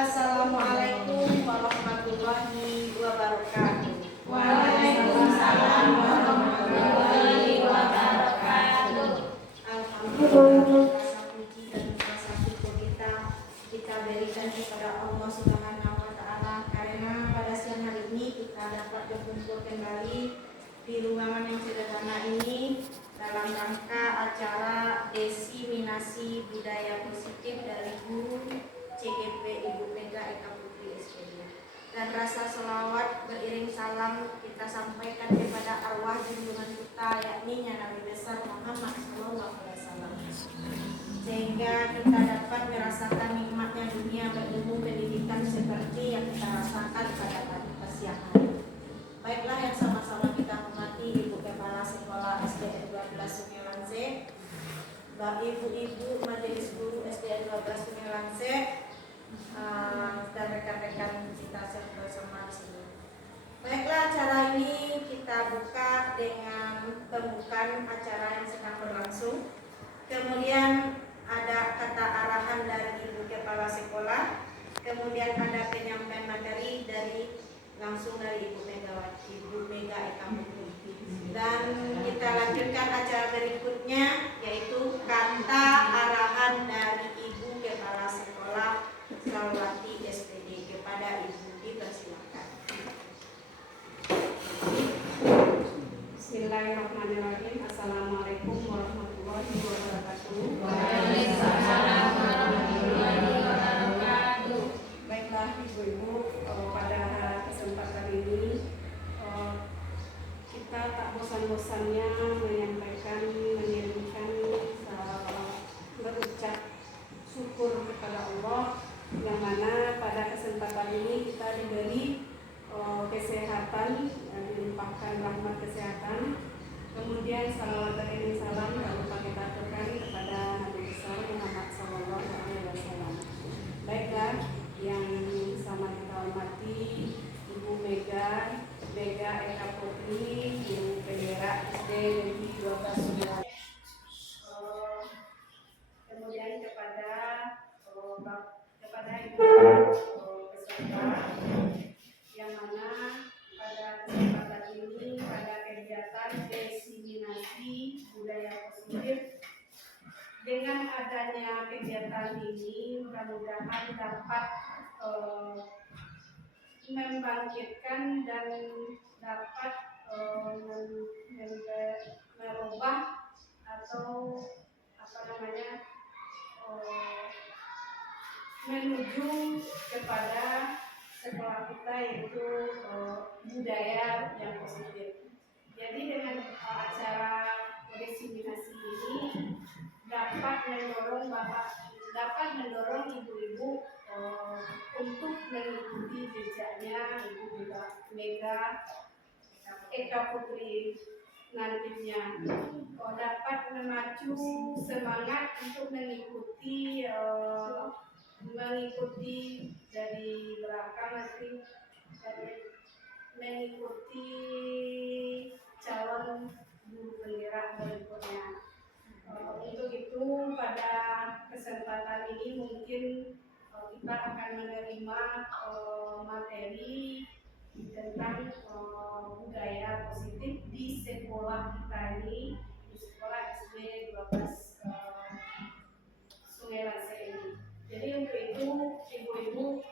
Assalamualaikum warahmatullahi wabarakatuh. Waalaikumsalam warahmatullahi wabarakatuh. Alhamdulillah, rasa puji dan rasa syukur kita berikan kepada Allah Subhanahu wa Ta'ala, karena pada siang hari ini kita dapat berkumpul kembali di ruangan yang sederhana ini dalam rangka acara diseminasi budaya positif dari guru CGP Ibu Mega Eka Putri SPD. Dan rasa selawat beriring salam kita sampaikan kepada arwah junjungan kita, yakni Nabi besar Muhammad SAW, sehingga kita dapat merasakan nikmatnya dunia berilmu pendidikan seperti yang kita rasakan pada siang hari. Baiklah, yang sama-sama kita hormati Ibu Kepala Sekolah SDN 12 Sungai Lanse, Ibu-ibu Majelis Guru SDN 12 Sungai Lanse, dan rekan-rekan kita bersama di sini. Baiklah, acara ini kita buka dengan pembukaan acara yang sedang berlangsung. Kemudian ada kata arahan dari Ibu Kepala Sekolah. Kemudian ada penyampaian materi langsung dari Ibu Mega Eka Putri. Dan kita lanjutkan acara berikutnya, yaitu kata arahan dari Ibu Kepala Sekolah Salwati SPD. Kepada Ibu dipersilakan. Bismillahirrahmanirrahim. Assalamualaikum warahmatullahi wabarakatuh. Waalaikumsalam warahmatullahi wabarakatuh. Baiklah ibu-ibu, pada kesempatan ini kita tak bosan-bosannya menyampaikan, mengirimkan berucap syukur kepada Allah, yang mana pada kesempatan ini kita diberi kesehatan, dilimpahkan rahmat kesehatan. Kemudian salawat beriring salam tak lupa kita aturkan kepada Nabi besar Muhammad SAW. Baiklah, yang sama kita hormati Ibu Mega Eka Putri, Ibu Bendera SD Negeri 12 Sungai. Kemudian kepada Ibu peserta, yang mana pada kesempatan ini pada kegiatan diseminasi budaya positif, dengan adanya kegiatan ini mudah-mudahan dapat membangkitkan dan dapat merubah atau menuju kepada sekolah kita, yaitu budaya yang positif. Jadi dengan acara diseminasi ini dapat mendorong ibu-ibu untuk mengikuti jejaknya Ibu Mega Eka Putri nantinya, dapat memacu semangat untuk mengikuti dari belakang nanti, mengikuti calon guru bendera berikutnya. Untuk itu pada kesempatan ini mungkin kita akan menerima materi tentang budaya positif di sekolah kita ini, di sekolah SD 12 Sungai Lanse ini. Jadi untuk itu ibu-ibu,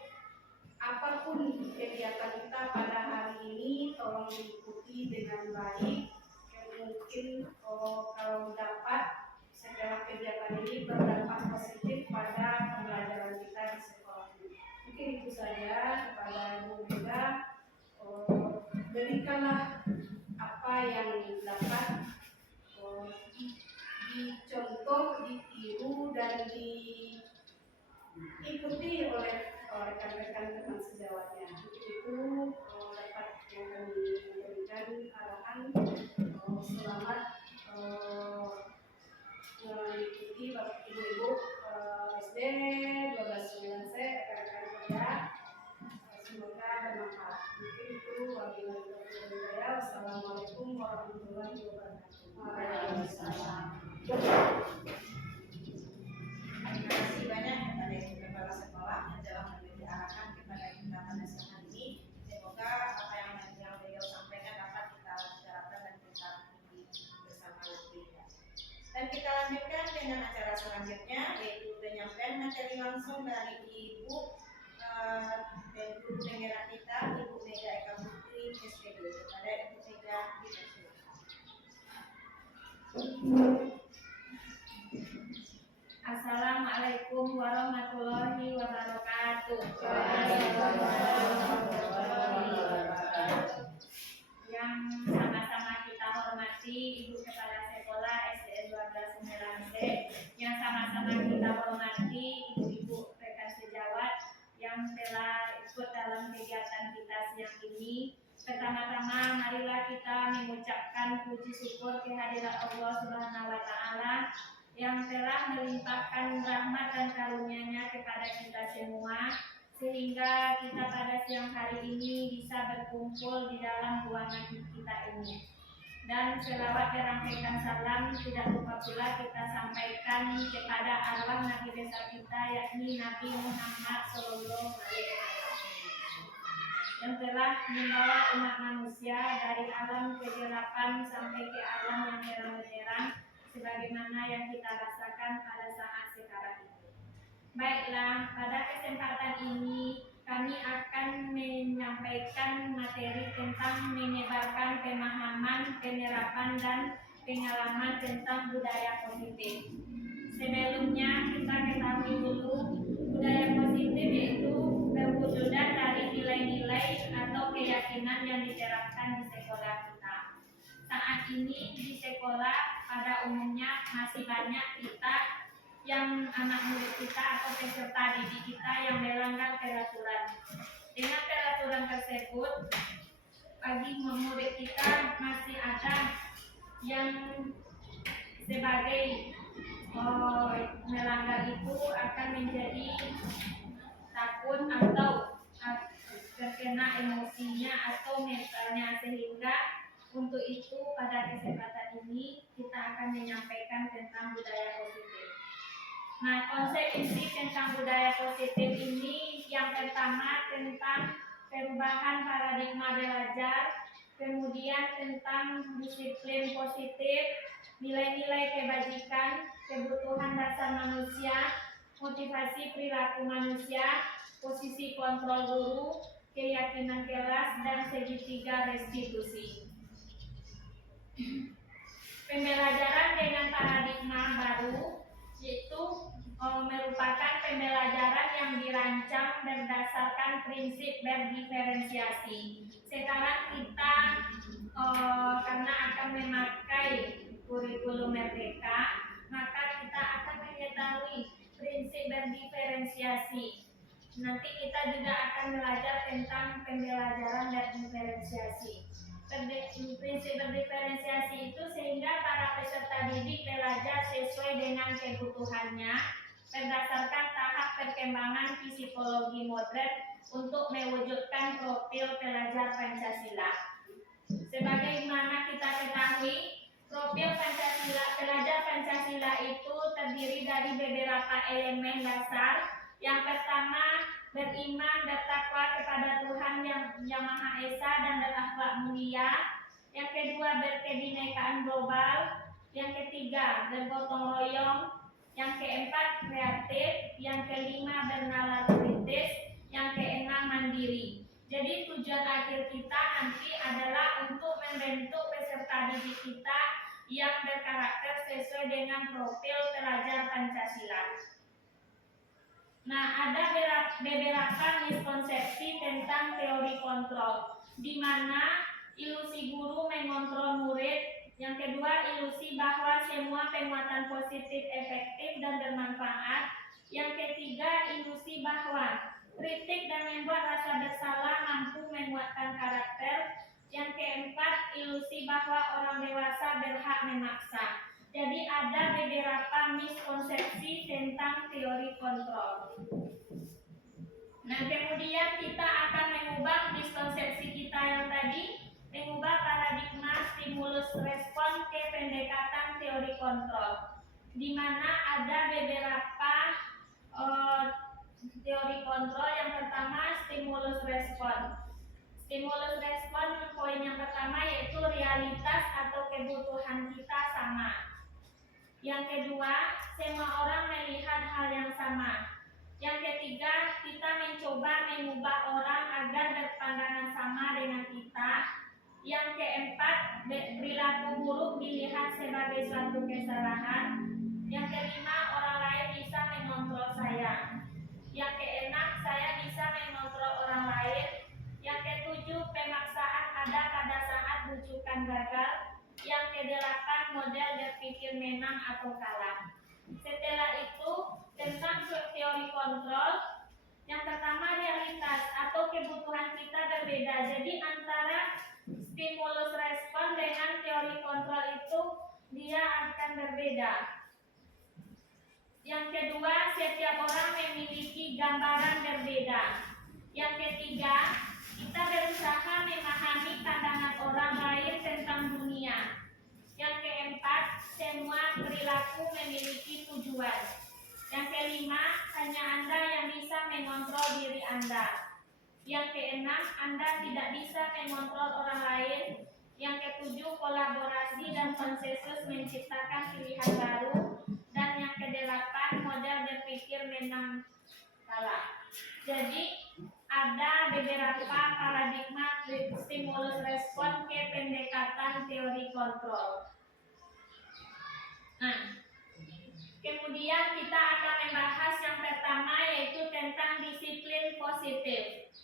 apapun kegiatan kita pada hari ini tolong diikuti dengan baik. Mungkin kalau dapat setelah kegiatan ini berdampak positif pada pembelajaran kita di sekolah ini. Mungkin itu saja. Kepada Ibu Mega, berikanlah apa yang dapat dicontoh, ditiru dan diikuti oleh rekan-rekan teman sejawatnya. Itu dapat yang kami berikan arahan. Selamat mengikuti Bapak Ibu SD 12 Sungai Lanse, rekan-rekan kerja. Semoga bermanfaat. Mungkin itu wabillahi taufiq wal hidayah. Wassalamualaikum warahmatullahi wabarakatuh. Waalaikumsalam. Terima kasih banyak kepada Ibu Kepala Sekolah yang telah memberi arahan materi langsung dari Ibu guru penggerak kita, Ibu Mega Eka Putri, SPD. Kepada Ibu Mega dipersilakan. Assalamualaikum warahmatullahi wabarakatuh. Yang sama-sama kita hormati Ibu Kepala Sekolah SDN 12 Semelang C, yang sama-sama kita hormati Ibu-ibu rekan sejawat yang telah ikut dalam kegiatan kita siang ini. Pertama-tama marilah kita mengucapkan puji syukur kehadirat Allah Subhanahu wa taala yang telah melimpahkan rahmat dan karunia-Nya kepada kita semua, sehingga kita pada siang hari ini bisa berkumpul di dalam ruangan kita ini. Dan selawat dirangkaikan salam tidak lupa pula kita sampaikan kepada arwah Nabi besar kita, yakni Nabi Muhammad Sallallahu Alaihi Wasallam, yang telah membawa umat manusia dari alam kegelapan sampai ke alam yang terang-terang, sebagaimana yang kita rasakan pada saat sekarang ini. Baiklah, pada kesempatan ini kami akan menyampaikan materi tentang menyebarkan pemahaman, penerapan, dan pengalaman tentang budaya positif. Sebelumnya kita ketahui dulu, budaya positif yaitu berwujudan dari nilai-nilai atau keyakinan yang diterapkan di sekolah kita. Saat ini di sekolah pada umumnya masih banyak kita yang anak murid kita atau peserta didik kita yang melanggar peraturan. Dengan peraturan tersebut, bagi murid kita masih ada yang sebagai melanggar itu akan menjadi takut atau terkena emosinya atau mentalnya, sehingga untuk itu pada kesempatan ini kita akan menyampaikan tentang budaya positif. Nah, konsep inti tentang budaya positif ini yang pertama tentang perubahan paradigma belajar, kemudian tentang disiplin positif, nilai-nilai kebajikan, kebutuhan dasar manusia, motivasi perilaku manusia, posisi kontrol guru, keyakinan kelas, dan segitiga restitusi. Pembelajaran dengan paradigma baru yaitu merupakan pembelajaran yang dirancang berdasarkan prinsip berdiferensiasi. Sekarang kita karena akan memakai kurikulum merdeka, maka kita akan mengetahui prinsip berdiferensiasi. Nanti kita juga akan belajar tentang pembelajaran berdiferensiasi. Prinsip berdiferensiasi itu sehingga para peserta didik belajar sesuai dengan kebutuhannya berdasarkan tahap perkembangan psikologi modern untuk mewujudkan profil pelajar Pancasila. Sebagaimana kita ketahui, profil Pancasila, pelajar Pancasila itu terdiri dari beberapa elemen dasar. Yang pertama, beriman, bertakwa kepada Tuhan yang Maha Esa dan berakhlak mulia. Yang kedua, berkebinekaan global. Yang ketiga, bergotong royong. Yang keempat, kreatif. Yang kelima, bernalar kritis. Yang keenam, mandiri. Jadi tujuan akhir kita nanti adalah untuk membentuk peserta didik kita yang berkarakter sesuai dengan profil pelajar Pancasila. Nah, ada beberapa miskonsepsi tentang teori kontrol, di mana ilusi guru mengontrol murid. Yang kedua, ilusi bahwa semua penguatan positif efektif dan bermanfaat. Yang ketiga, ilusi bahwa kritik dan membuat rasa bersalah mampu menguatkan karakter. Yang keempat, ilusi bahwa orang dewasa berhak memaksa. Jadi ada beberapa miskonsepsi tentang teori kontrol. Nah, kemudian kita akan mengubah miskonsepsi kita yang tadi, mengubah paradigma stimulus respon ke pendekatan teori kontrol, di mana ada beberapa teori kontrol. Yang pertama, stimulus respon. Stimulus respon poin yang pertama yaitu realitas atau kebutuhan kita sama. Yang kedua, semua orang melihat hal yang sama. kesalahan. Yang kelima, orang lain bisa mengontrol saya. Yang keenam, saya bisa mengontrol orang lain. Yang ketujuh, pemaksaan ada pada saat rujukan gagal. Yang kedelapan, model berpikir menang atau kalah. Setelah itu, tentang teori kontrol. Yang pertama, realitas atau kebutuhan kita berbeda. Jadi antara stimulus respon dengan teori kontrol itu dia akan berbeda. Yang kedua, setiap orang memiliki gambaran berbeda. Yang ketiga, kita berusaha memahami pandangan orang lain tentang dunia. Yang keempat, semua perilaku memiliki tujuan. Yang kelima, hanya Anda yang bisa mengontrol diri Anda. Yang keenam, Anda tidak bisa mengontrol orang lain. Yang ketujuh, kolaborasi dan konsensus menciptakan pilihan baru. Dan yang kedelapan, model berpikir menang kalah. Jadi ada beberapa paradigma stimulus respon ke pendekatan teori kontrol. Nah, kemudian kita akan membahas yang pertama, yaitu tentang disiplin positif.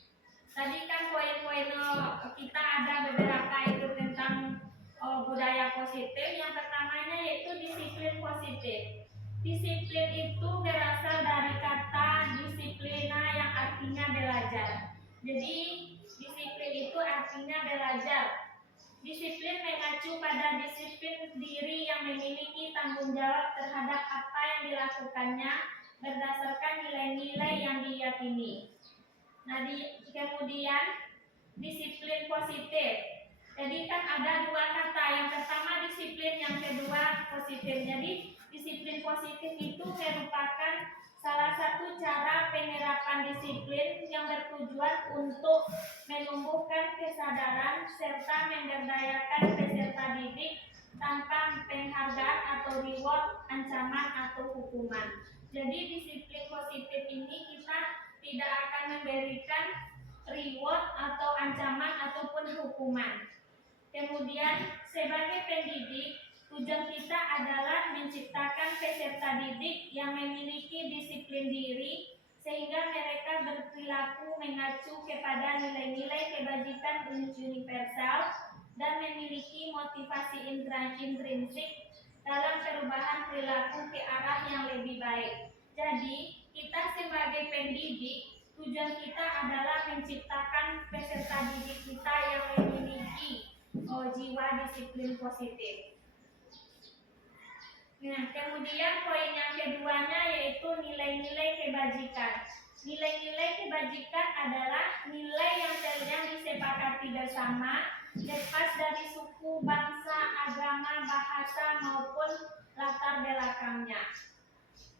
Tadi kan poin-poin kita ada beberapa itu tentang budaya positif. Yang pertamanya yaitu disiplin positif. Disiplin itu berasal dari kata disiplina yang artinya belajar. Jadi disiplin itu artinya belajar. Disiplin mengacu pada disiplin diri yang memiliki tanggung jawab terhadap apa yang dilakukannya berdasarkan nilai-nilai yang diyakini. Nah, kemudian disiplin positif. Jadi kan ada dua kata, yang pertama disiplin, yang kedua positif. Jadi disiplin positif itu merupakan salah satu cara penerapan disiplin yang bertujuan untuk menumbuhkan kesadaran serta memberdayakan peserta didik tanpa penghargaan atau reward, ancaman atau hukuman. Jadi disiplin positif ini kita tidak akan memberikan reward atau ancaman ataupun hukuman. Kemudian sebagai pendidik, tujuan kita adalah menciptakan peserta didik yang memiliki disiplin diri sehingga mereka berperilaku mengacu kepada nilai-nilai kebajikan universal dan memiliki motivasi intrinsik dalam perubahan perilaku ke arah yang lebih baik. Jadi, kita sebagai pendidik, tujuan kita adalah menciptakan peserta didik kita yang memiliki jiwa disiplin positif. Nah, kemudian poin yang keduanya yaitu nilai-nilai kebajikan. Nilai-nilai kebajikan adalah nilai yang disepakati bersama, lepas dari suku, bangsa, agama, bahasa maupun latar belakangnya.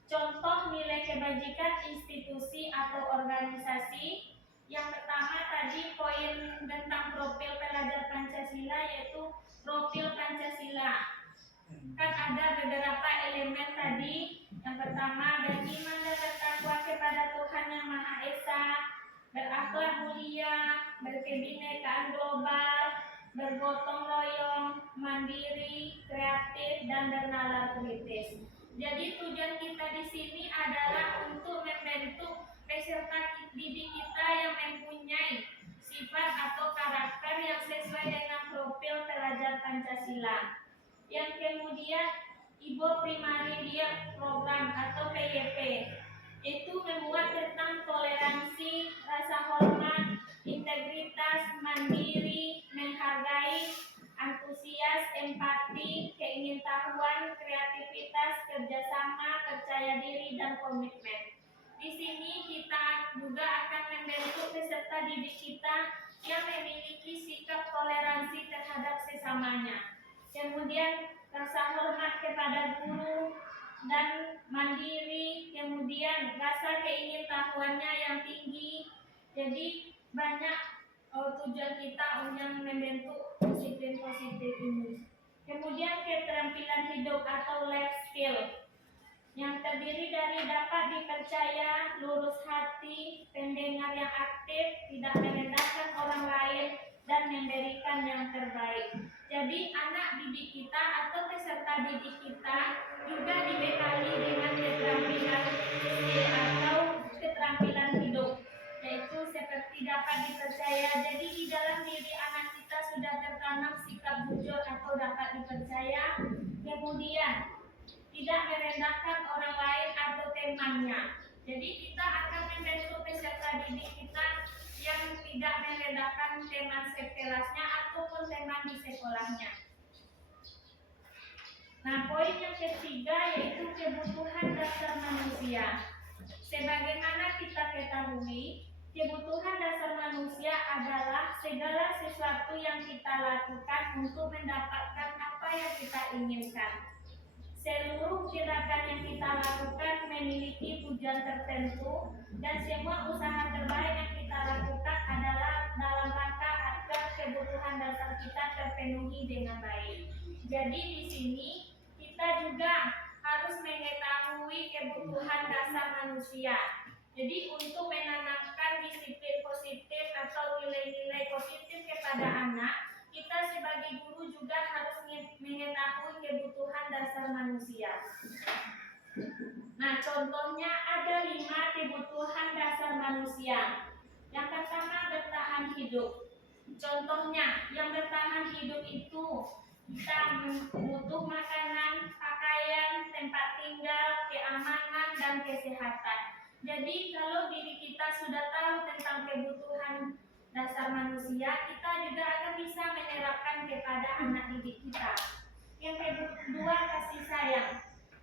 Contoh nilai kebajikan institusi atau organisasi. Yang pertama tadi poin tentang profil pelajar Pancasila, yaitu profil Pancasila. Kan ada beberapa elemen tadi. Yang pertama, beriman dan bertakwa kepada Tuhan Yang Maha Esa, berakhlak mulia, berkebinekaan global, bergotong royong, mandiri, kreatif, dan bernalar kritis. Jadi tujuan kita di sini adalah untuk membentuk peserta didik kita yang mempunyai sifat atau karakter yang sesuai dengan profil pelajar Pancasila. Yang kemudian Ibu Primary Dia Program atau PYP itu memuat tentang toleransi, rasa hormat, integritas, mandiri, menghargai, antusias, empati, keingintahuan, kreativitas, kerjasama, percaya diri, dan komitmen. Di sini kita juga akan membentuk peserta didik kita yang memiliki sikap toleransi terhadap sesamanya. Kemudian rasa hormat kepada guru dan mandiri, kemudian rasa keingintahuannya yang tinggi. Jadi banyak tujuan kita untuk membentuk disiplin positif ini. Kemudian keterampilan hidup atau life skill yang terdiri dari dapat dipercaya, lurus hati, pendengar yang aktif, tidak merendahkan orang lain, dan memberikan yang terbaik. Jadi anak didik kita atau peserta didik kita juga dibekali dengan keterampilan fisik atau keterampilan hidup, yaitu seperti dapat dipercaya. Jadi di dalam diri anak kita sudah tertanam sikap jujur atau dapat dipercaya, kemudian tidak merendahkan orang lain atau temannya. Jadi kita akan membentuk peserta didik kita yang tidak merendahkan teman sekelasnya ataupun teman di sekolahnya. Nah, poin yang ketiga yaitu kebutuhan dasar manusia. Sebagaimana kita ketahui, kebutuhan dasar manusia adalah segala sesuatu yang kita lakukan untuk mendapatkan apa yang kita inginkan. Seluruh gerakan yang kita lakukan memiliki tujuan tertentu dan semua usaha terbaik yang kita lakukan adalah dalam rangka agar kebutuhan dasar kita terpenuhi dengan baik. Jadi di sini kita juga harus mengetahui kebutuhan dasar manusia. Jadi untuk menanamkan disiplin positif atau nilai-nilai positif kepada anak, kita sebagai guru juga harus mengetahui kebutuhan dasar manusia. Nah, contohnya ada 5 kebutuhan dasar manusia. Yang pertama, bertahan hidup. Contohnya, yang bertahan hidup itu kita butuh makanan, pakaian, tempat tinggal, keamanan, dan kesehatan. Jadi kalau diri kita sudah tahu tentang kebutuhan dasar manusia, kita juga akan bisa menerapkan kepada anak didik kita. Yang kedua, kasih sayang.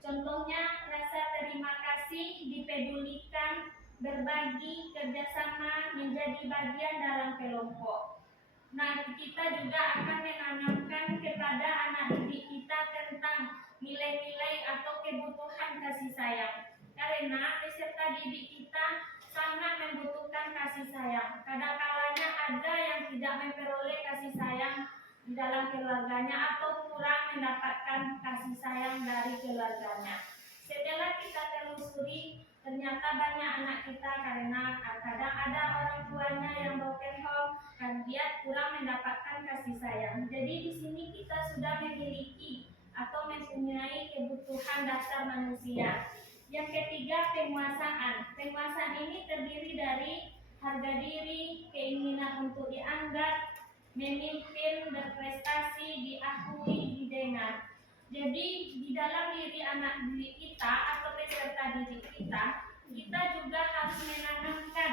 Contohnya rasa terima kasih, dipedulikan, berbagi, kerjasama, menjadi bagian dalam kelompok. Nah, kita juga akan menanamkan kepada anak didik kita tentang nilai-nilai atau kebutuhan kasih sayang. Karena peserta didik kita sangat membutuhkan kasih sayang. Kadang-kadang ada yang tidak memperoleh kasih sayang di dalam keluarganya atau kurang mendapatkan kasih sayang dari keluarganya. Setelah kita telusuri, ternyata banyak anak kita karena kadang ada orang tuanya yang broken home dan dia kurang mendapatkan kasih sayang. Jadi di sini kita sudah memiliki atau mempunyai kebutuhan dasar manusia. Yang ketiga, penguasaan. Penguasaan ini terdiri dari harga diri, keinginan untuk dianggap, memimpin, berprestasi, diakui, didengar. Jadi di dalam diri anak didik kita atau peserta didik kita juga harus menanamkan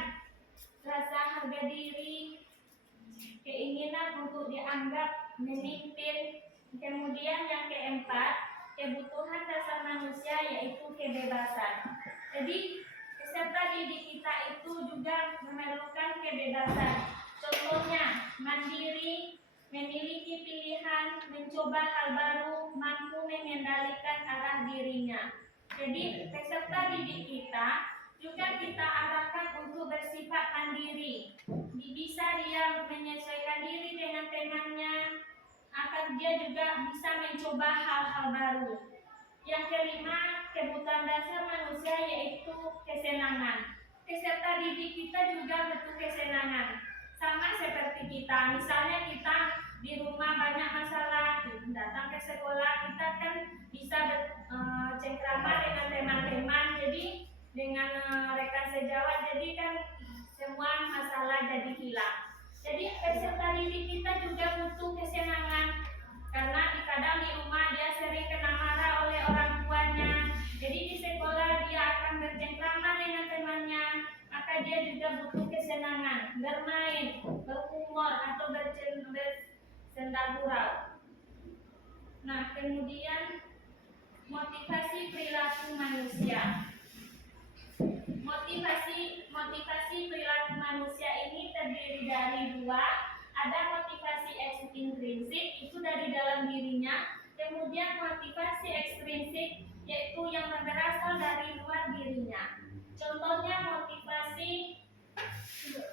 rasa harga diri, keinginan untuk dianggap, memimpin. Kemudian yang keempat, kebutuhan dasar manusia yaitu kebebasan. Jadi peserta didik kita itu juga memerlukan kebebasan. Contohnya mandiri, memiliki pilihan, mencoba hal baru, mampu mengendalikan arah dirinya. Jadi peserta didik kita juga kita arahkan untuk bersifat mandiri. Bisa dia menyesuaikan diri dengan temannya, agar dia juga bisa mencoba hal-hal baru. Yang kelima, kebutuhan dasar manusia yaitu kesenangan. Peserta didik kita juga butuh kesenangan. Sama seperti kita, misalnya kita di rumah banyak masalah, datang ke sekolah kita kan bisa cengkrama dengan teman-teman, jadi dengan rekan sejawat, jadi kan semua masalah jadi hilang. Jadi peserta didik kita juga butuh kesenangan, karena kadang di rumah dia sering kena marah oleh orang tuanya. Jadi di sekolah dia akan bercengkrama dengan temannya, maka dia juga butuh kesenangan, bermain, berhumor atau bersenda gurau. Nah, kemudian motivasi perilaku manusia. Motivasi perilaku manusia ini terdiri dari 2. Ada motivasi intrinsik, itu dari dalam dirinya. Kemudian motivasi ekstrinsik, yaitu yang berasal dari luar dirinya. Contohnya motivasi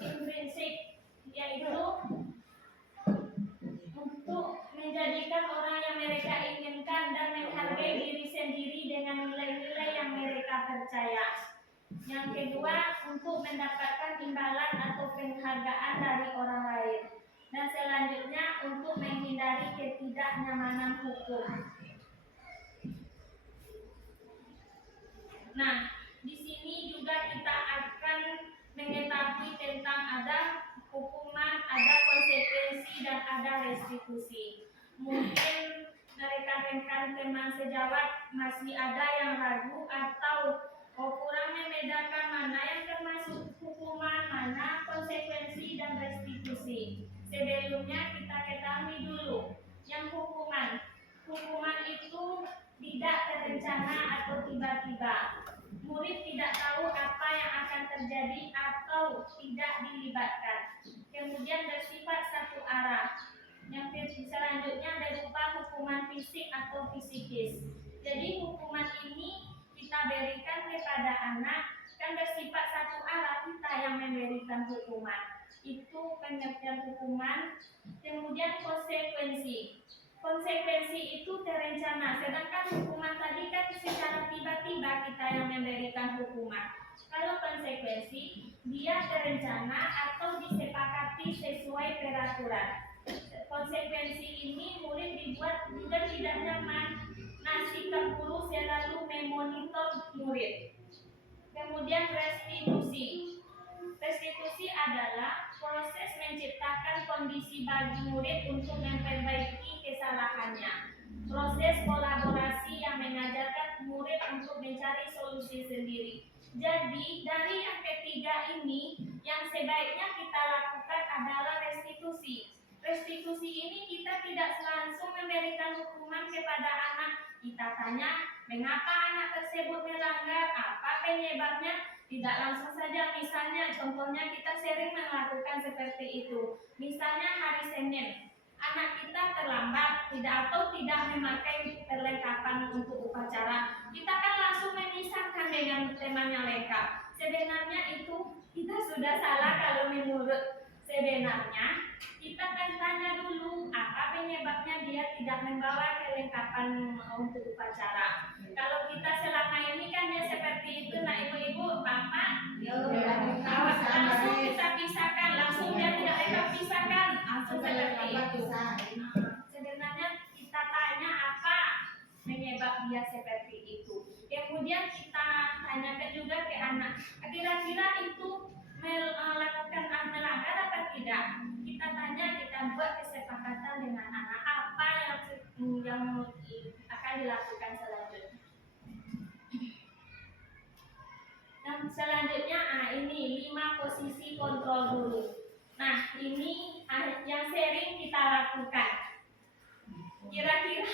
intrinsik, yaitu untuk menjadikan orang yang mereka inginkan dan menghargai diri sendiri dengan nilai-nilai yang mereka percaya. Yang kedua, untuk mendapatkan imbalan atau penghargaan dari orang lain. Dan selanjutnya untuk menghindari ketidaknyamanan hukum. Nah, di sini juga kita akan mengetahui tentang ada hukuman, ada konsekuensi, dan ada restitusi. Mungkin rekan-rekan teman sejawat masih ada yang ragu atau kurang membedakan mana yang termasuk hukuman, mana konsekuensi dan restitusi. Sebelumnya kita ketahui dulu yang hukuman. Hukuman itu tidak terencana atau tiba-tiba. Murid tidak tahu apa yang akan terjadi atau tidak dilibatkan. Kemudian bersifat satu arah. Yang selanjutnya berupa hukuman fisik atau psikis. Jadi hukuman ini kita berikan kepada anak kan bersifat satu arah, kita yang memberikan hukuman. Itu pengertian hukuman. Kemudian konsekuensi. Konsekuensi itu terencana, sedangkan hukuman tadi kan secara tiba-tiba kita yang memberikan hukuman. Kalau konsekuensi, dia terencana atau disepakati sesuai peraturan. Konsekuensi ini murid dibuat juga tidak nyaman. Nah, sikap guru selalu memonitor murid. Kemudian restitusi. Restitusi adalah proses menciptakan kondisi bagi murid untuk memperbaiki kesalahannya. Proses kolaborasi yang mengajarkan murid untuk mencari solusi sendiri. Jadi, dari yang ketiga ini, yang sebaiknya kita lakukan adalah restitusi. Restitusi ini kita tidak langsung memberikan hukuman kepada anak. Kita tanya, mengapa anak tersebut melanggar, apa penyebabnya? Tidak langsung saja, misalnya contohnya kita sering melakukan seperti itu. Misalnya hari Senin, anak kita terlambat atau tidak memakai perlengkapan untuk upacara. Kita kan langsung memisahkan dengan temannya lengkap. Sebenarnya itu kita sudah salah kalau menurut sebenarnya. Kita akan tanya dulu apa penyebabnya dia tidak membawa kelengkapan untuk upacara. Kalau kita selama ini kan dia seperti itu, nah ibu-ibu, bapak, langsung kita pisahkan, langsung dia tidak lengkap pisahkan, langsung seperti itu. Sebenarnya kita tanya apa penyebab dia seperti itu. Kemudian kita tanyakan juga ke anak, kira-kira itu melakukan melanggar apa tidak? Kita tanya, kita buat kesepakatan dengan anak apa yang akan dilakukan selanjutnya. Dan selanjutnya ini 5 posisi kontrol guru. Nah, ini yang sering kita lakukan. Kira-kira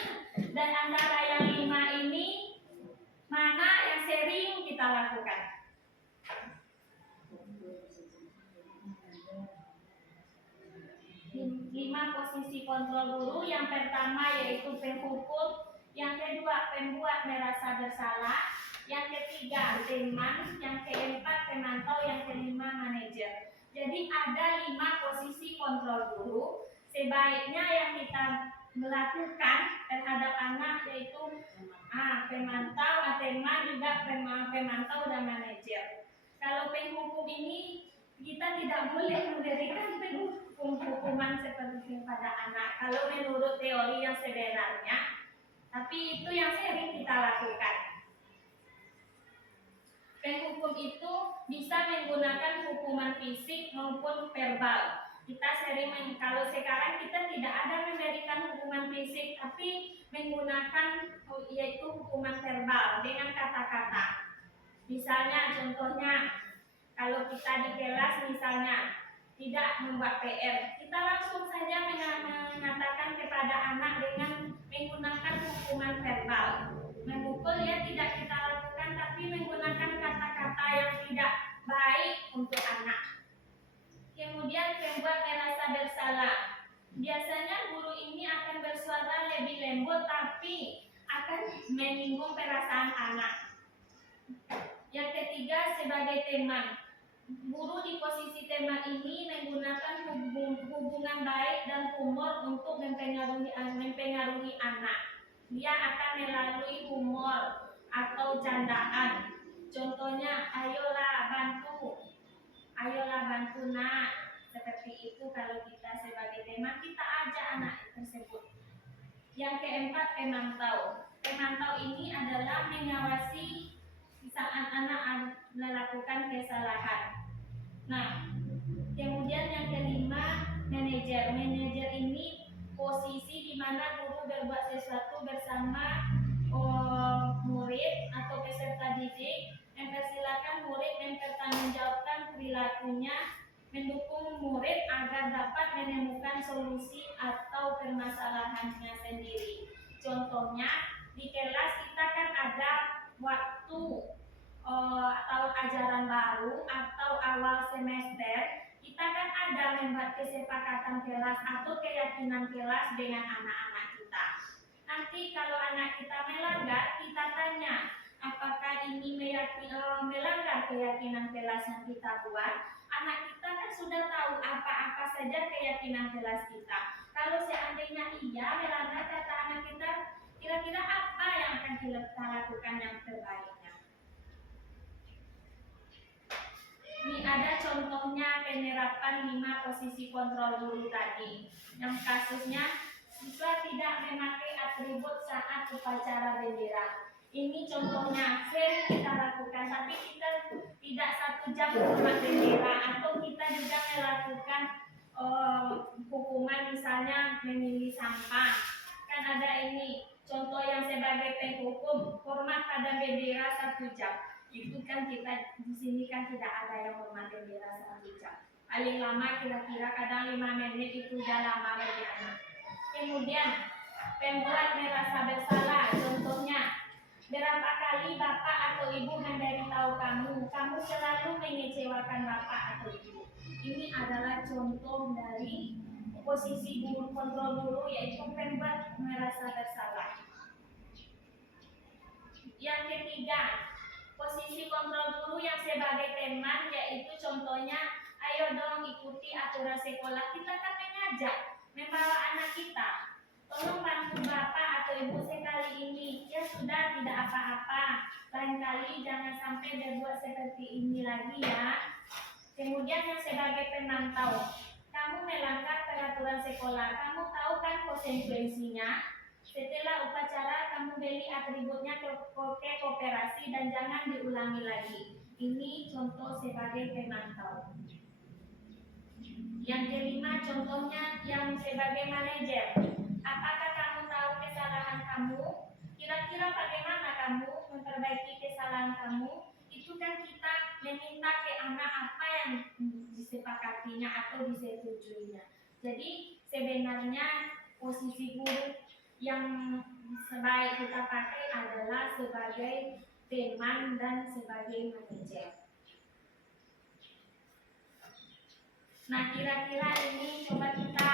dan antara yang 5 ini mana yang sering kita lakukan? 5 posisi kontrol guru. Yang pertama yaitu penghukum, yang kedua pembuat merasa bersalah, yang ketiga teman, yang keempat pemantau, yang kelima manajer. Jadi ada 5 posisi kontrol guru. Sebaiknya yang kita melakukan terhadap anak yaitu pemantau, teman juga pemantau dan manajer. Kalau penghukum ini kita tidak boleh memberikan hukuman seperti pada anak kalau menurut teori yang sebenarnya, tapi itu yang sering kita lakukan. Penghukum itu bisa menggunakan hukuman fisik maupun verbal. Kita sering kalau sekarang kita tidak ada memberikan hukuman fisik, tapi menggunakan yaitu hukuman verbal dengan kata-kata. Misalnya contohnya kalau kita di kelas misalnya tidak membuat PR, kita langsung saja mengatakan kepada anak dengan menggunakan hukuman verbal. Memukul ya tidak kita lakukan, tapi menggunakan kata-kata yang tidak baik untuk anak. Kemudian membuat merasa bersalah. Biasanya guru ini akan bersuara lebih lembut, tapi akan menyinggung perasaan anak. Yang ketiga sebagai teman. Guru di posisi teman ini menggunakan hubungan baik dan humor untuk mempengaruhi anak. Dia akan melalui humor atau candaan. Contohnya, ayolah bantu nak, seperti itu kalau kita sebagai tema kita ajak anak tersebut. Yang keempat, pemantau. Pemantau ini adalah mengawasi saat anak melakukan kesalahan. Nah, kemudian yang kelima, manajer. Manajer ini posisi di mana guru berbuat sesuatu bersama murid atau peserta didik, mempersilakan murid mempertanggungjawabkan perilakunya, mendukung murid agar dapat menemukan solusi atau permasalahannya sendiri. Contohnya, di kelas kita kan ada waktu atau ajaran baru atau awal semester, kita kan ada membuat kesepakatan kelas atau keyakinan kelas dengan anak-anak kita. Nanti kalau anak kita melanggar, kita tanya apakah ini melanggar keyakinan kelas yang kita buat. Anak kita kan sudah tahu apa-apa saja keyakinan kelas kita. Kalau seandainya iya melanggar kata anak kita, kira-kira apa yang akan kita lakukan yang terbaiknya? Ini ada contohnya penerapan 5 posisi kontrol guru tadi. Yang kasusnya siswa tidak memakai atribut saat upacara bendera. Ini contohnya sering kita lakukan, tapi kita tidak 1 jam hormat bendera, atau kita juga melakukan hukuman misalnya memilih sampah. Kan ada ini contoh yang sebagai penghukum hormat pada bendera 1 jam. Itu kan kita di sini kan tidak ada yang hormat bendera 1 jam. Paling lama kira-kira kadang 5 menit itu udah lama bagi anak. Kemudian pembuat merasa bersalah, contohnya berapa kali bapak atau ibu memberitahu kamu selalu mengecewakan bapak atau ibu. Ini adalah contoh dari posisi guru kontrol guru, yaitu pembuat merasa bersalah. Yang ketiga, posisi kontrol guru yang sebagai teman, yaitu contohnya ayo dong ikuti aturan sekolah. Kita kan mengajak, membawa anak kita, tolong bantu bapak atau ibu sekali ini, ya sudah tidak apa-apa, lain kali jangan sampai berbuat seperti ini lagi ya. Kemudian yang sebagai pemantau, kamu melanggar peraturan sekolah, kamu tahu kan konsekuensinya. Setelah upacara kamu beli atributnya ke koperasi dan jangan diulangi lagi. Ini contoh sebagai pemantau. Yang kelima contohnya yang sebagai manajer. Apakah kamu tahu kesalahan kamu? Kira-kira bagaimana kamu memperbaiki kesalahan kamu? Itu kan kita meminta ke anak apa yang disepakatinya atau disetujuinya. Jadi sebenarnya posisi guru yang sebaik kita pakai adalah sebagai teman dan sebagai manajer. Nah, kira-kira ini coba kita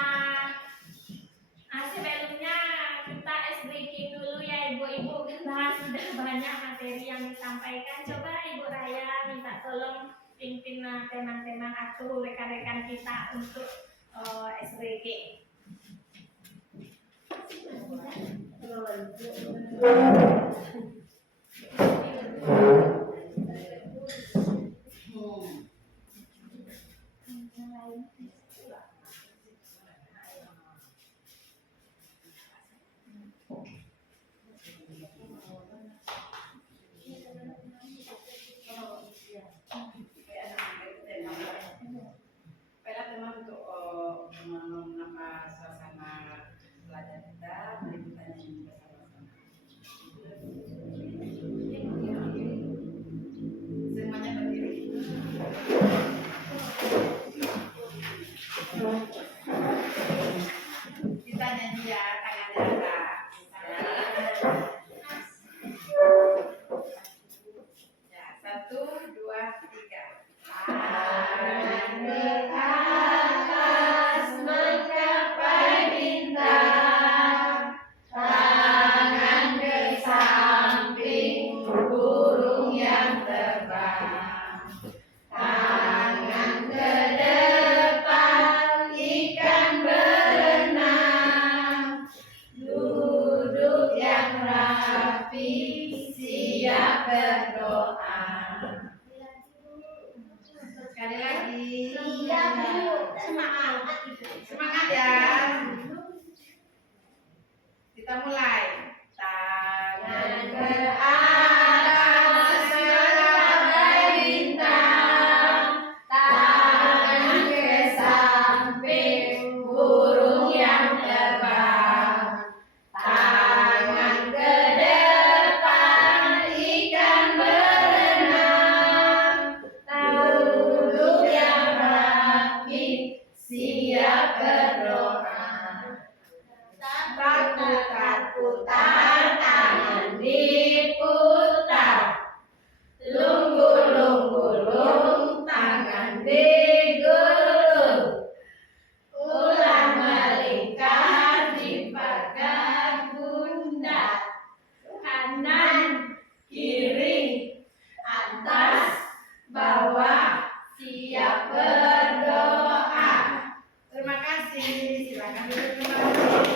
sebelumnya kita SBK dulu ya ibu-ibu, karena sudah banyak materi yang disampaikan. Coba Ibu Raya minta tolong pimpin teman-teman atau rekan-rekan kita untuk SBK. Semangat ya. Kita mulai. Tangan ke atas merapat bintang, tangan ke samping burung yang terbang, tangan ke depan ikan berenang, duduk yang rapi siap berdoa. Putar-putar tangan diputar, lunggu-lunggu tangan digulung, ulang melingkar di pagar bundar, kanan kiri atas bawah siap berdoa. Terima kasih. Silakan duduk kembali.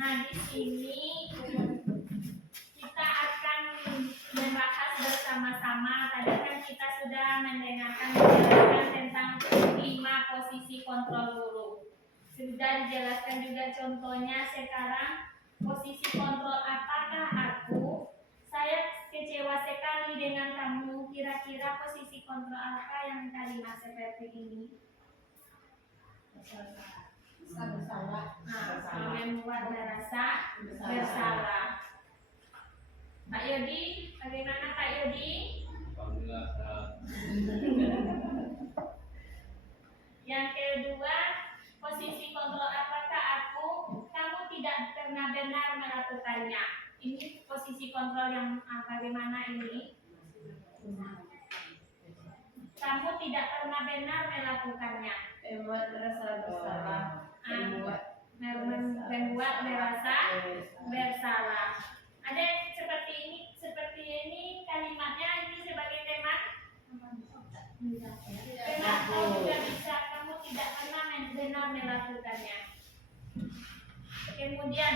Nah, di sini kita akan membahas bersama-sama. Tadi kan kita sudah mendengarkan penjelasan tentang 5 posisi kontrol guru. Sudah dijelaskan juga contohnya. Sekarang posisi kontrol apakah aku? Saya kecewa sekali dengan kamu. Kira-kira posisi kontrol apa yang kalimat seperti ini? Membuat merasa bersalah. Pak Yodi, bagaimana Pak Yodi? Yang kedua, posisi kontrol apakah aku? Kamu tidak pernah benar melakukannya. Ini posisi kontrol yang bagaimana ini? Kamu tidak pernah benar melakukannya. Membuat merasa bersalah. Membuat merasa bersalah. Ada seperti ini kalimatnya ini sebagai tema. Kenapa juga bisa kamu tidak pernah benar melakukannya? Kemudian,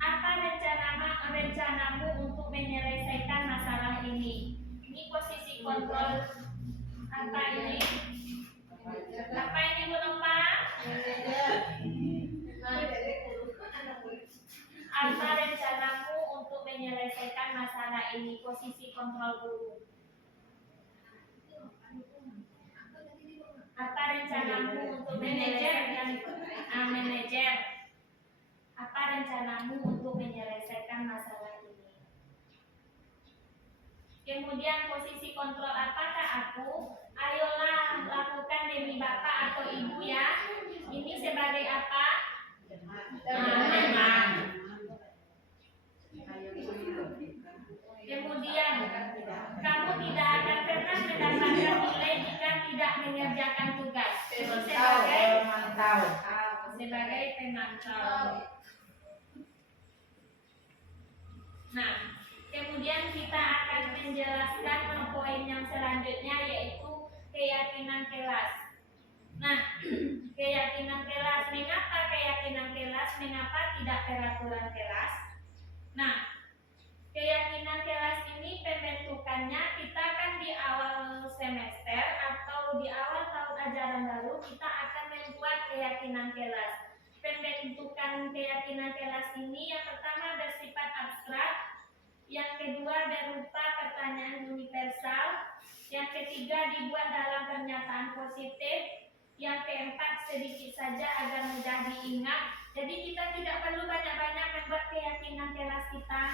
apa rencanamu untuk menyelesaikan masalah ini? Ini posisi kontrol apa ini? Apa ini Bu Nova? Apa rencanamu untuk menyelesaikan masalah ini? Posisi kontrol guru. Apa rencanamu untuk menyelesaikan manajer? Apa rencanamu untuk menyelesaikan masalah ini? Kemudian posisi kontrol apakah aku? Ayolah lakukan demi bapak atau ibu ya. Ini sebagai apa? Teman. Kemudian kamu tidak akan pernah mendapatkan nilai jika tidak mengerjakan tugas. Ini sebagai pemantau. Nah, kemudian kita akan menjelaskan poin yang selanjutnya, yaitu keyakinan kelas. Nah, keyakinan kelas. Mengapa keyakinan kelas? Mengapa tidak peraturan kelas? Nah, keyakinan kelas ini pembentukannya kita kan di awal semester atau di awal tahun ajaran baru kita akan membuat keyakinan kelas. Pembentukan keyakinan kelas ini yang pertama bersifat abstrak, yang kedua berupa pertanyaan universal, yang ketiga dibuat dalam pernyataan positif, yang keempat sedikit saja agar mudah diingat. Jadi kita tidak perlu banyak-banyak membuat keyakinan kelas kita.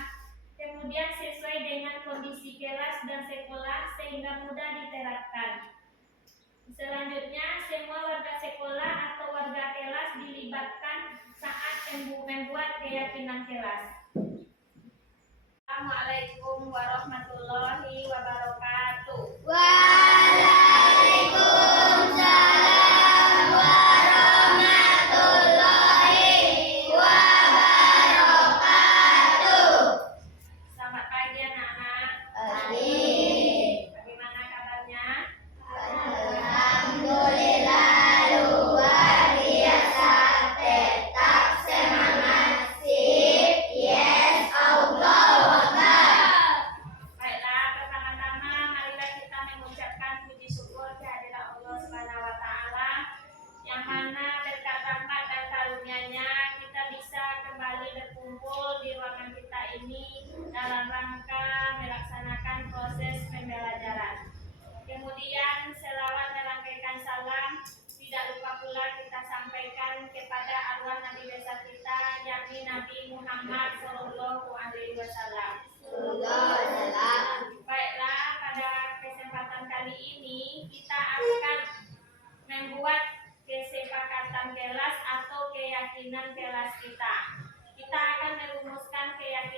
Kemudian sesuai dengan kondisi kelas dan sekolah sehingga mudah diterapkan. Selanjutnya, semua warga sekolah atau warga kelas dilibatkan saat membuat keyakinan kelas. Assalamualaikum warahmatullahi wabarakatuh. Waalaikumsalam warahmatullahi wabarakatuh. Selamat pagi anak-anak. Bagaimana kabarnya? Alhamdulillah luar biasa, tetap semangat, sip, yes, Allahu Akbar.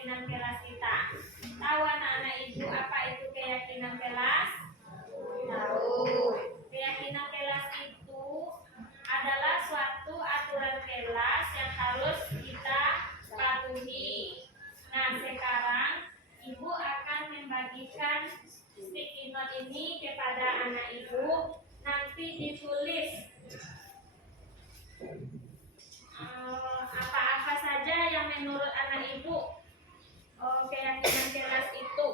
keyakinan kelas kita. Tahu anak-anak ibu apa itu keyakinan kelas? Tahu. Keyakinan kelas itu adalah suatu aturan kelas yang harus kita patuhi. Nah, sekarang ibu akan membagikan sticky note ini kepada anak ibu. Nanti ditulis apa-apa saja yang menurut anak ibu keyakinan kelas itu.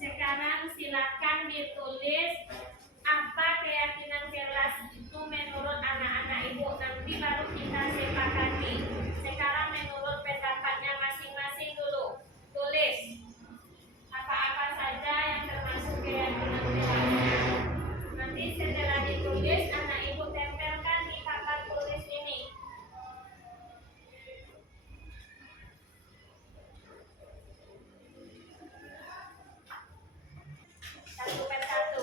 Sekarang silakan ditulis apa keyakinan kelas itu menurut anak-anak ibu. Nanti baru kita sepakati. Sekarang menurut pendapatnya masing-masing dulu. Tulis apa-apa saja yang termasuk keyakinan kelasnya. Nanti setelah ditulis, anak ibu tempelkan di papan tulis ini. Satu persatu.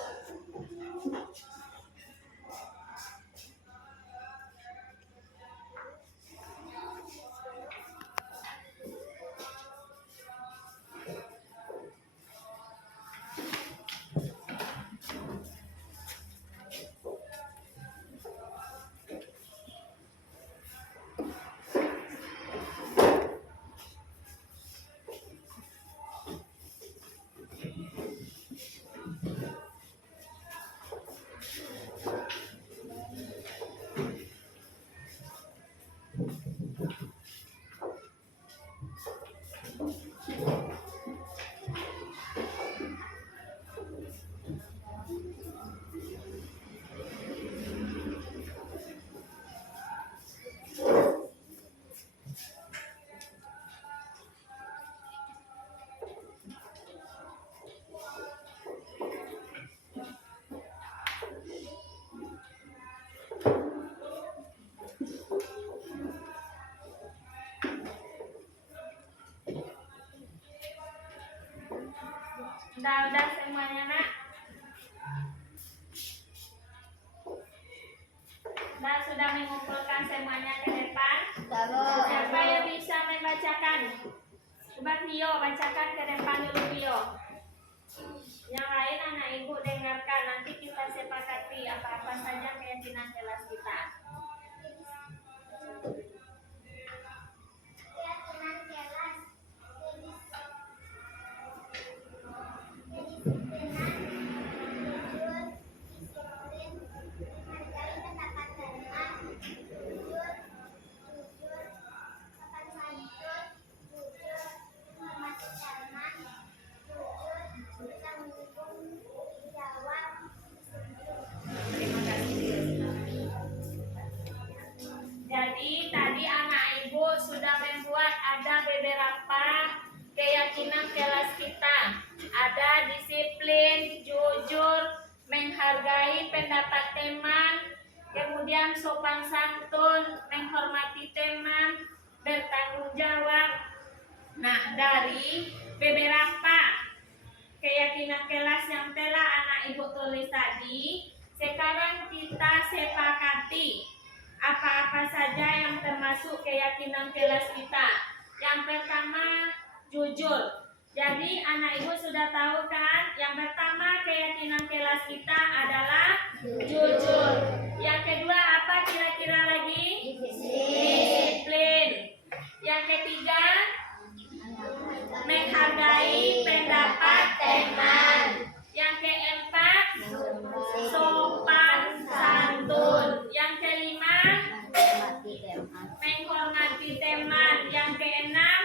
Udah semuanya, Nak? Sudah mengumpulkan semuanya ke depan? Siapa yang bisa membacakan? Coba Vio, bacakan ke depan dulu Vio. Yang lain anak ibu dengarkan, nanti kita sepakati apa-apa saja keyakinan kelas kita. Keyakinan kelas Jadi tadi anak ibu sudah membuat ada beberapa keyakinan kelas kita. Ada disiplin, jujur, menghargai pendapat teman, kemudian sopan santun, menghormati teman, bertanggung jawab. Nah, dari beberapa keyakinan kelas yang telah anak ibu tulis tadi, sekarang kita sepakati apa-apa saja yang termasuk keyakinan kelas kita. Yang pertama, jujur. Jadi anak ibu sudah tahu kan, yang pertama keyakinan kelas kita adalah jujur. Yang kedua apa kira-kira lagi? Disiplin. Yang ketiga, menghargai pendapat teman. Yang keempat, sopan santun. Yang kelima, menghormati teman. Yang keenam,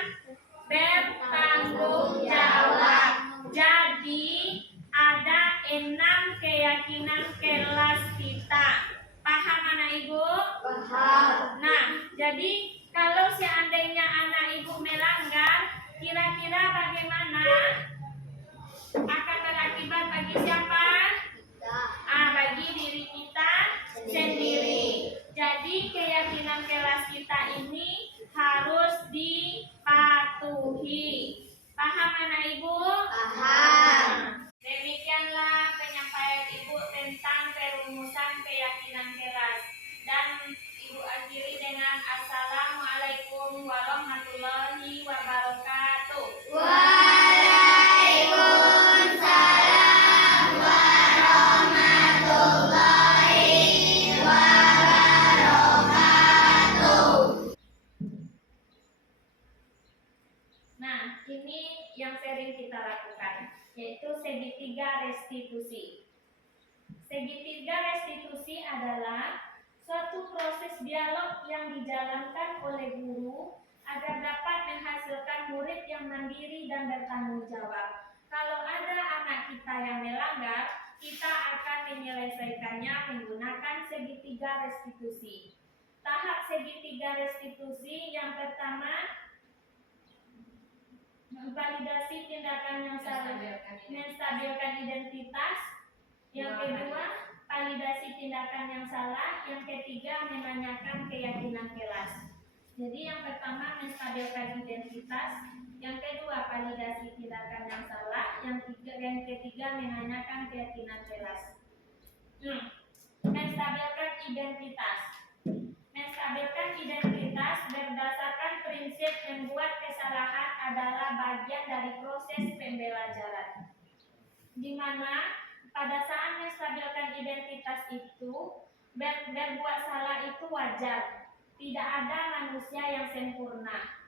bertanggung jawab. Jadi ada 6 keyakinan kelas kita. Paham anak ibu? Paham. Nah, jadi kalau seandainya anak ibu melanggar, kira-kira bagaimana akan berakibat bagi segitiga restitusi. Segitiga restitusi adalah suatu proses dialog yang dijalankan oleh guru agar dapat menghasilkan murid yang mandiri dan bertanggung jawab. Kalau ada anak kita yang melanggar, kita akan menyelesaikannya menggunakan segitiga restitusi. Tahap segitiga restitusi yang pertama, validasi tindakan yang salah, menstabilkan identitas. Yang kedua, validasi tindakan yang salah. Yang ketiga, menanyakan keyakinan kelas. Jadi yang pertama, menstabilkan identitas. Yang kedua, validasi tindakan yang salah. Yang ketiga, menanyakan keyakinan kelas. Menstabilkan identitas. Menstabilkan identitas berdasarkan prinsip membuat kesalahan adalah bagian dari proses pembelajaran, di mana pada saat menstabilkan identitas itu berbuat salah itu wajar. Tidak ada manusia yang sempurna.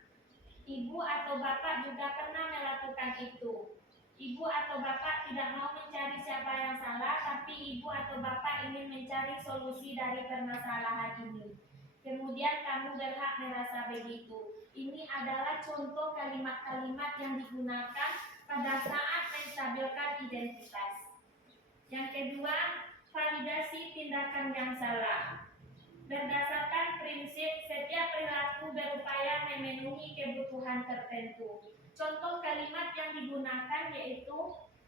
Ibu atau bapak juga pernah melakukan itu. Ibu atau bapak tidak mau mencari siapa yang salah, tapi ibu atau bapak ingin mencari solusi dari permasalahan ini. Kemudian kamu berhak merasa begitu. Ini adalah contoh kalimat-kalimat yang digunakan pada saat menstabilkan identitas. Yang kedua, validasi tindakan yang salah. Berdasarkan prinsip setiap perilaku berupaya memenuhi kebutuhan tertentu. Contoh kalimat yang digunakan yaitu,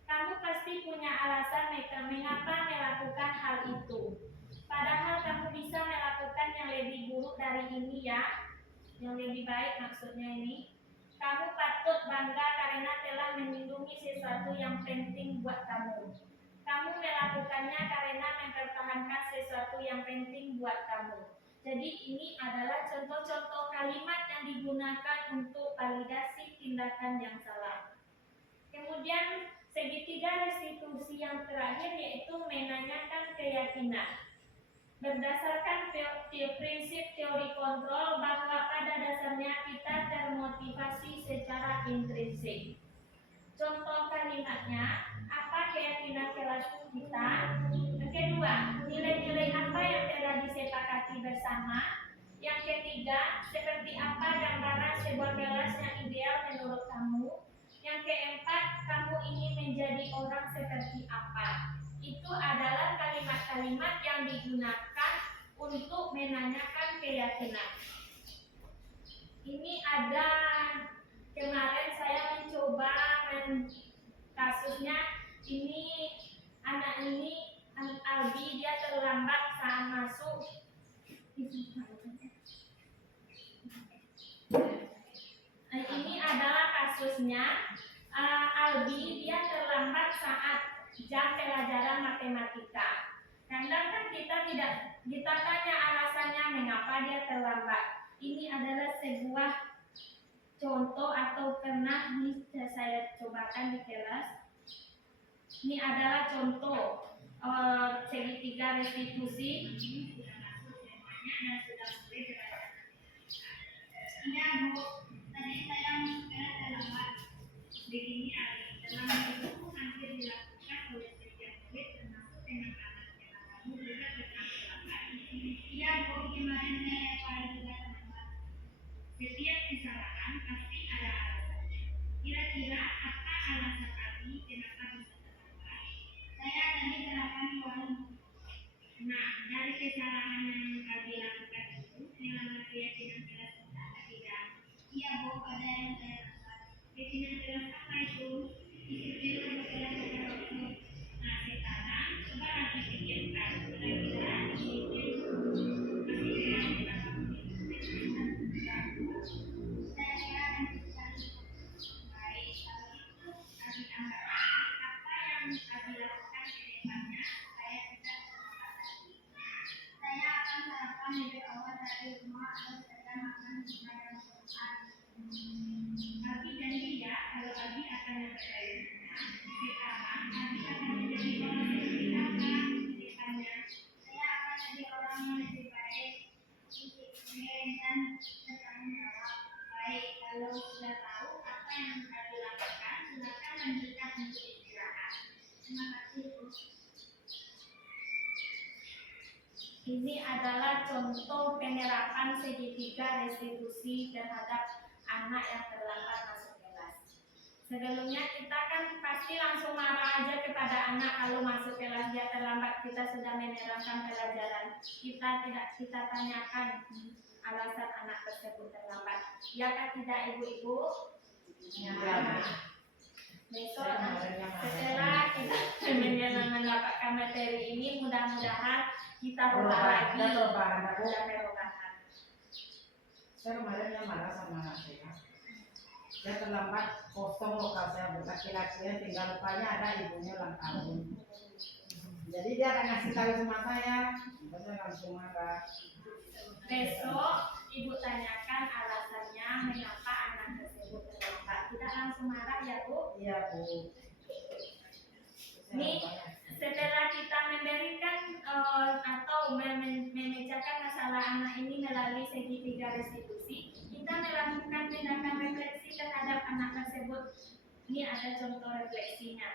kamu pasti punya alasan mengapa melakukan hal itu. Padahal kamu bisa melakukan yang lebih buruk dari ini ya. Yang lebih baik maksudnya ini. Kamu patut bangga karena telah melindungi sesuatu yang penting buat kamu. Kamu melakukannya karena mempertahankan sesuatu yang penting buat kamu. Jadi ini adalah contoh-contoh kalimat yang digunakan untuk validasi tindakan yang salah. Kemudian segitiga restitusi yang terakhir yaitu menanyakan keyakinan. Berdasarkan prinsip teori kontrol bahwa pada dasarnya kita termotivasi secara intrinsik. Contoh kalimatnya, apa keyakinan kelas kita? Yang kedua, nilai-nilai apa yang telah disepakati bersama? Yang ketiga, seperti apa gambaran sebuah kelas yang ideal menurut kamu? Yang keempat, kamu ingin menjadi orang seperti apa? Itu adalah kalimat-kalimat yang digunakan untuk menanyakan keyakinan. Ini ada kemarin saya mencoba kasusnya ini anak ini Albi dia terlambat saat masuk. Ini adalah kasusnya Albi dia terlambat saat jam pelajaran matematika. Kadang kan kita tanya alasannya mengapa dia terlambat. Ini adalah sebuah contoh atau pernah saya cobakan di kelas. Ini adalah contoh segitiga restitusi. Iya Bu, tadi saya terlambat. Begini dalam itu hampir dilakukan oleh setiap murid termasuk dengan anaknya. Kamu juga pernah terlambat. Iya Bu, kemarin saya paling juga terlambat. Setiap kesalahan pasti ada alasannya. Kira-kira apa alasan Abi kenapa bisa terlambat? Saya tadi sarapan warung. Nah, dari kesalahan yang Abi lakukan itu, nilai keyakinan kelas kita ada tidak? Iya Bu, ada yang saya lakukan. Keyakinan kelas apa itu? Disiplin untuk belajar waktu. Nah, sekarang coba Abi pikirkan kira-kira disiplin masih kurang berapa menit? Saya kira yang sekali. Baik, kalau itu Abi anggap apa yang Abi lakukan ke depannya supaya kita terlambat lagi. Saya akan sarapan lebih awal dari rumah agar saya makan pada saat. Abi janji ya kalau Abi akan memperbaiki sekarang Abi akan menjadi orang yang lebih apa ke depannya. Saya akan jadi orang yang lebih baik, disiplin dan bertanggung jawab. Baik, kalau sudah tahu apa yang Abi lakukan, silakan lanjutkan untuk istirahat. Terima kasih, Bu. Ini adalah contoh penerapan segitiga restitusi terhadap anak yang terlambat masuk kelas. Sebelumnya kita kan pasti langsung marah aja kepada anak kalau masuk kelas dia terlambat, kita sudah menerangkan pelajaran. Kita tanyakan alasan anak tersebut terlambat. Ya kan tidak ibu-ibu? Ya. Besok setelah kita mendapatkan materi ini mudah-mudahan kita rubah lagi. Ada perubahan. Saya kemarin yang marah sama anak saya terlambat kosong lokal saya buat laki-lakinya, tinggal rupanya ada ibunya ulang tahun. Jadi dia akan ngasih tahu sama saya langsung marah. Besok ibu tanyakan alasannya mengapa anak tersebut terlambat. Tidak langsung marah ya Bu? Iya Bu. Ini setelah kita memberikan atau memecahkan masalah anak ini melalui segitiga restitusi, kita melakukan tindakan refleksi terhadap anak tersebut. Ini ada contoh refleksinya.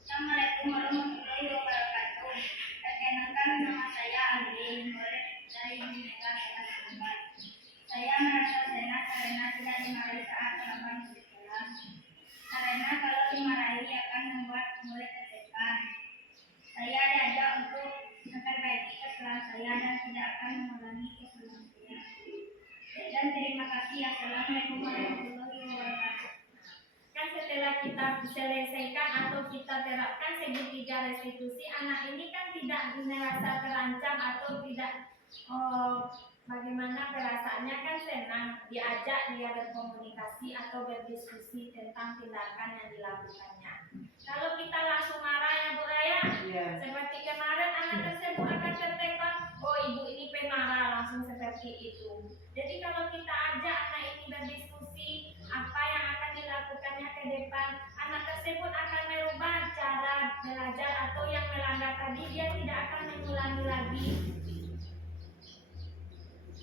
Assalamualaikum warahmatullahi wabarakatuh. Perkenalkan, nama saya Aldi, murid dari Bhinneka Sekolah Sumbar. Saya merasa senang karena tidak dimarahi saat terlambat masuk kelas. Karena kalau dimarahi akan membuat murid tertekan. Saya diajak untuk memperbaiki kesalahan saya dan tidak akan mengulangi kesalahan saya. Dan terima kasih. Assalamualaikum warahmatullahi wabarakatuh. Kan setelah kita selesaikan atau kita terapkan segitiga restitusi, anak ini kan tidak merasa terancam atau tidak bagaimana perasaannya, kan senang diajak dia berkomunikasi atau berdiskusi tentang tindakan yang dilakukannya. Kalau kita langsung marah ya Bu Raya, seperti kemarin anak tersebut akan tertekan, oh ibu ini pemarah, langsung seperti itu. Jadi kalau kita ajak anak ini berdiskusi apa yang akan dilakukannya ke depan, anak tersebut akan merubah cara belajar atau yang melanggar tadi dia tidak akan mengulangi lagi.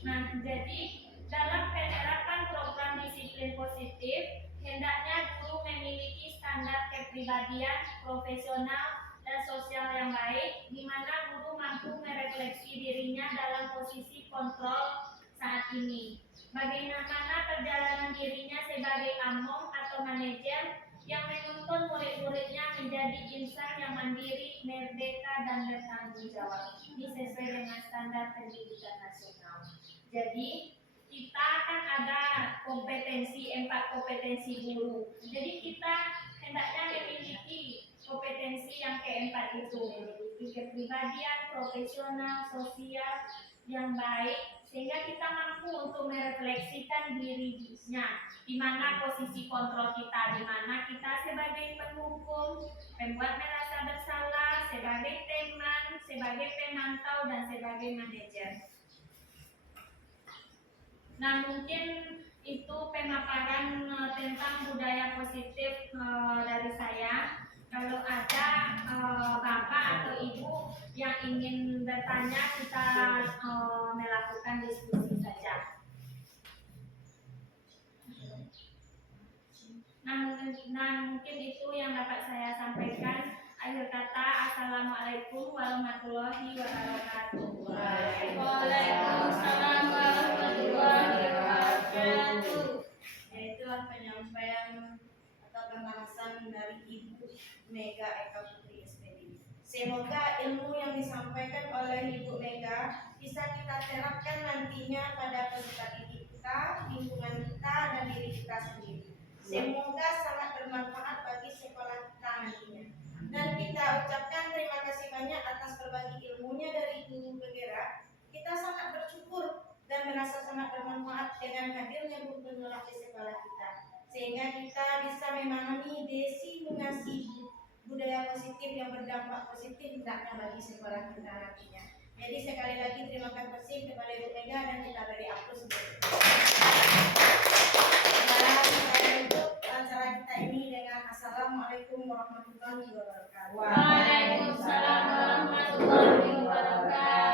Nah, jadi dalam penerapan program disiplin positif, hendaknya guru memiliki standar kepribadian, profesional, dan sosial yang baik, di mana guru mampu merefleksi dirinya dalam posisi kontrol saat ini. Bagaimana perjalanan dirinya sebagai among atau manajer yang menuntun murid-muridnya menjadi insan yang mandiri, merdeka, dan bertanggung jawab. Ini sesuai dengan standar pendidikan nasional. Jadi kita akan ada kompetensi, 4 kompetensi guru. Jadi kita hendaknya memiliki kompetensi yang keempat itu, memiliki kepribadian, profesional, sosial yang baik, sehingga kita mampu untuk merefleksikan dirinya, di mana posisi kontrol kita, di mana kita sebagai penghukum, pembuat merasa bersalah, sebagai teman, sebagai pemantau, dan sebagai manajer. Nah, mungkin itu pemaparan tentang budaya positif dari saya. Kalau ada bapak atau ibu yang ingin bertanya, kita melakukan diskusi saja. Nah, mungkin itu yang dapat saya sampaikan. Akhir kata, assalamualaikum warahmatullahi wabarakatuh. Waalaikumsalam warahmatullahi wabarakatuh. Itulah penyampaian atau pembahasan dari Ibu Mega Eka Putri SPD. Semoga ilmu yang disampaikan oleh Ibu Mega bisa kita terapkan nantinya pada peserta didik kita, lingkungan kita, dan diri kita sendiri. Semoga sangat bermanfaat bagi sekolah kita nantinya. Dan kita ucapkan terima kasih banyak atas berbagi ilmunya dari Guru Bergerak. Kita sangat bersyukur dan merasa sangat bermanfaat dengan hadirnya guru penggerak di sekolah kita, sehingga kita bisa memahami desimulasi budaya positif yang berdampak positif tidaknya bagi sekolah kita nantinya. Jadi sekali lagi terima kasih kepada Ibu Mega dan kita beri aplaus. Dan saya tutup acara kita ini dengan assalamualaikum warahmatullahi wabarakatuh. Waalaikumsalam warahmatullahi